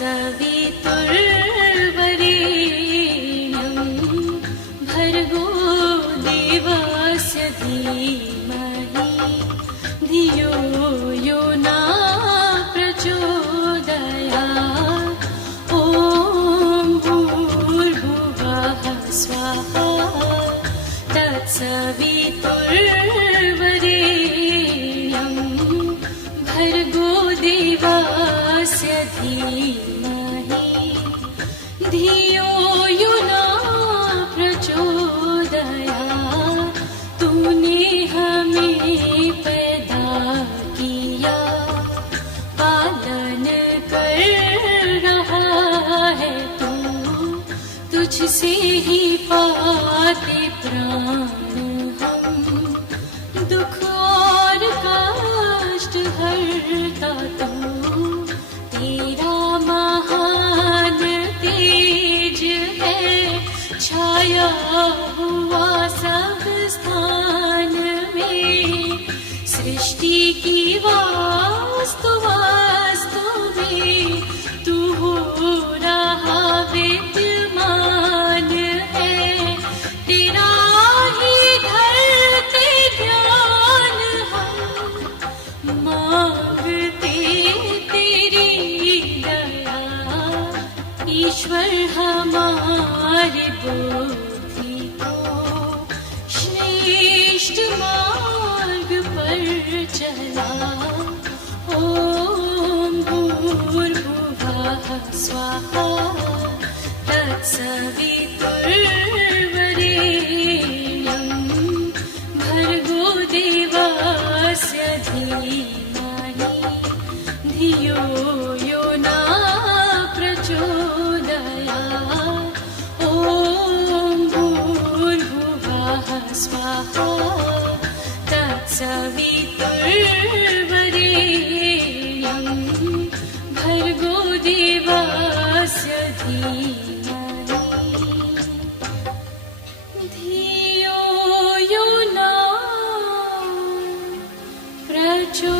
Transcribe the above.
तत्सवितुर्वरेण्यं भर्गो देवस्य धीमहि धियो यो न प्रचोदयात्। ॐ भूर्भुवः स्वाहा तत्सवितुर्वरेण्यं भर्गो देवस्य धीमहि धियो यो न प्रचोदयात्। तूने हमें पैदा किया, पालन कर रहा है तू, तुझसे ही पाते प्राण हम। दुख और कष्ट हरता तू, तेरा महान तेज है छाया हुआ सब स्थान में। सृष्टि की वास्तु में तू हो रहा विद्यमान है। तेरा ही धरते ध्यान हम मांगते तेरी दया। ईश्वर हमारे बुद्धि को श्रेष्ठ मार्ग पर चला। ॐ भूर्भुवः स्वाहा तत्सवितुर्वरेण्यं भर्गो देवस्य धीमहि धियो यो न प्रचोदयात्। ॐ भूर्भुवः स्वाहा तत्सवितुर्वरेण्यं भर्गो देवस्य धीमहि धियो यो न प्रचोदयात्।